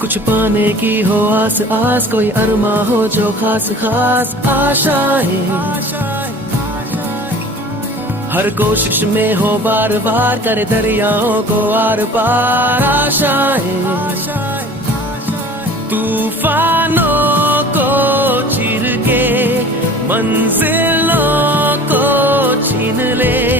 कुछ पाने की हो आस आस, कोई अरमा हो जो खास खास आशाएं, हर कोशिश में हो बार बार, करे दरियाओं को आर पार आशाएं, तूफानों को चीर के मंजिलों को छीन ले।